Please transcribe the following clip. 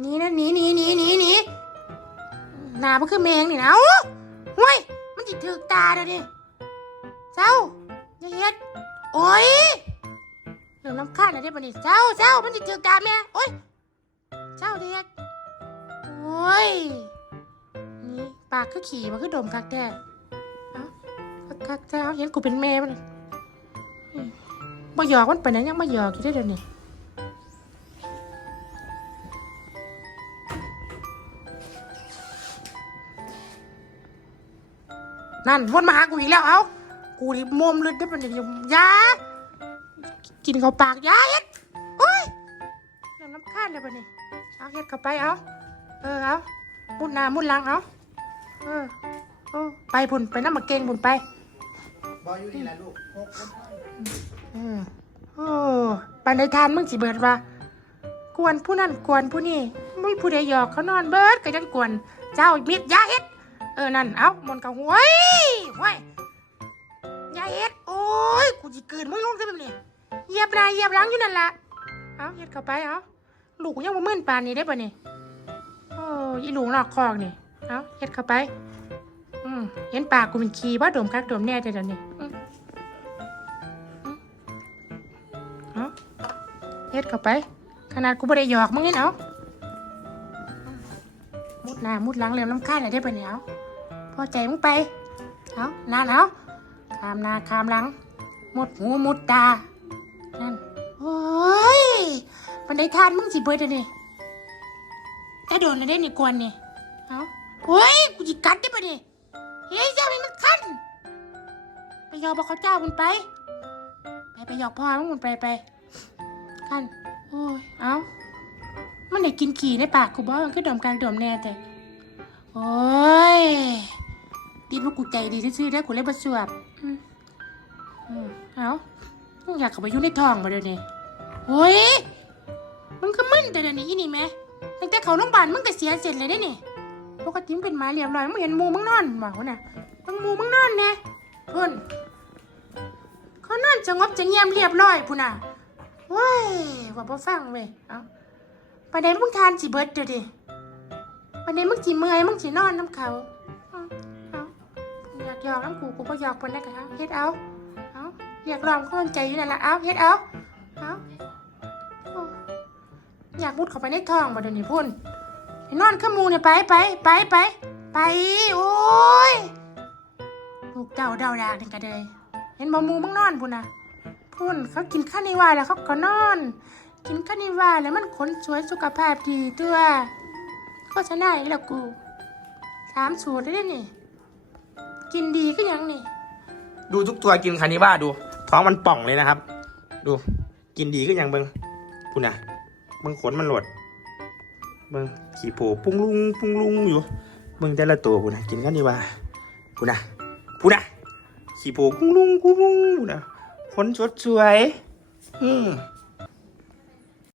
หนีนะหนีหนีหนีหนีหนีหนามันคือแมงนี่นะเอ้าเว้ยมันจิถึกตาเด้อดิเจ้าอย่าเฮ็ดโอ้ยเรื่องน้ำข้านอะไรได้ปะนี่เจ้าเจ้ามันจิถึกตาแม่โอ้ยเจ้าเด็กโอ้ยนี่ปากคือขี่มันคือดมคักแท้คักๆเจ้าเห็นกูเป็นแม่มันมบ่หยอกมันไปไหนยังบ่หยอกอยู่ได้เดี๋ยวนี้ นั่นวนมาหากูอีกแล้วเอ้ากูนี่มมเลยได้ปะเนี่ยยากินเข้าปากยาเฮ็ดโอ้ยน้ำน้ำข้านเลยปะเนี่ยเอาเฮ็ดเข้าไปเอาเออเอามุดหน้ามุดหลังเอาเออโอ้ไปพุ่นไปน้ำมาเก่งพุ่นไปบอยอยู่นี่แหละลูกหกคนเออโอ้ปันในทานมึงสิเบิดว่ากวนผู้นั่นกวนผู้นี่ไม่ผู้ใดหยอกเขานอนเบิดก็ยังกวน เจ้ามิดยาเฮ็ด เออนั่นเอ้ามนกับหวยหวยยาเฮ็ดโอ้ยกูจิเกินมึงลงได้แบบนี้เหยียบน้าเหยียบหลังอยู่นั่นละเอาเฮ็ดเข้าไปเอาลูกกูยังบ่มื่นปานนี้ได้ปะนี่โอ้ยอีหลูนอกคอกนี่เอาเฮ็ดเข้าไปอืมเห็นปากกูเป็นขี้ว่าดมคักดมแน่แต่เดี๋ยวนี้อืมอืมเฮ็ดเข้าไป ขนาดกูบ่ได้หยอกมึงเห็นเอามุดหน้ามุดหลังแล้วน้ำค้านอะไรได้ปะเนี่ยเอา พอใจมึงไปเอานานเอาคามนาคามหลังมุดหูมุดตา นั่น โอ้ยมันได้ทานมึงสิเบิดเดี๋ยนี่แต่โดนแล้วได้นี่กวนนี่เอาโอ้ยกูจิกัดได้ปะนี่เฮ้ยเจ้านี่มันคันไปยอกบอกเขาเจ้ามันไป ไปไปหยอกพ่อมึงมันไปไปคันโอ้ยเอามันได้กินขี่ในปากกูบ่มันคือดมกลางดมแน่แต่ โอ้ย ดีพวกกูใจดีซื่อๆได้อกูเล่นบทสวบอืมอืมเอามึงอยากเข้าไปอยู่ในท้องมาเดี๋ยวนี้โอ้ยมึงก็มึนแต่เดี๋ยวนี้อีนี่แม่ตั้งแต่เขาโรงพยาบาลมึงก็เสียเสร็จเลยได้นี่ปกติมึงเป็นหมาเรียบร้อยมึงเห็นหมูมึงนอนหมาวะน่ะมึงหมูมึงนอนแน่เพิ่นเขานอนสงบจะเงียบเรียบร้อยพุ่นน่ะโว้ยว่าบ่ฟังเว้ยเอาประเด็นมึงทานสิเบิดเดี๋ยวดิประเด็นมึงสิเมื่อยมึงสินอนน้ำเขาเอาเอาอยาก หยอกน้ำกูกูบ่หยอกเพิ่นได้กะเฮ็ดเอาเอาอยากลองเข้าใจอยู่นั่นละเอาเฮ็ดเอาเอาอยากมุดเข้าไปในท้องบ่เดี๋ยวนี้พุ่นนอนข้ามูเนี่ยไปไปไปไปไปโอ้ยลูกเดาเดาดากนี่ก็เลยเห็นบ่มูมึงนอนพุ่นน่ะพุ่นเขากินข้าวนิวาแล้วเขาก็นอน กินข้าวนิวาแล้วมันขนสวยสุขภาพดีตัวโฆษณาอีกแล้วกูสามสูตรได้นี่ กินดีก็ยังนี่ ดูทุกตัวกินคานิว่าดู ท้องมันป่องเลยนะครับ ดู กินดีก็ยังเบิงคุณนะเบิงขนมันหลด เบิงขี่โผปุ้งลุงปุ้งลุงอยู่ เบิงแต่ละตัวคุณนะกินคานิว่าคุณนะคุณนะขี่โผปุ้งลุงปุ้งลุงคุณนะขนสดสวยอืม